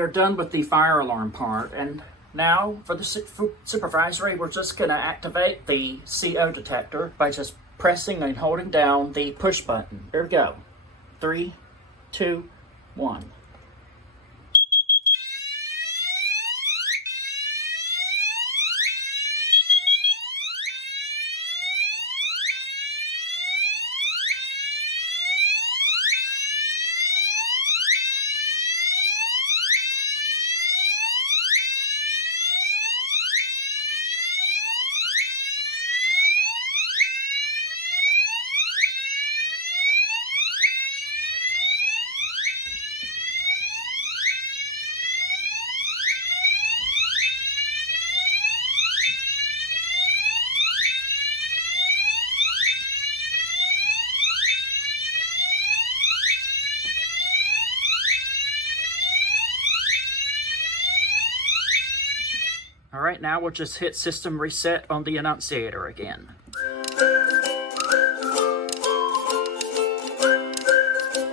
are done with the fire alarm part, and now for the supervisory, we're just going to activate the CO detector by just pressing and holding down the push button. Here we go. 3, 2, 1. All right, now we'll just hit system reset on the annunciator again.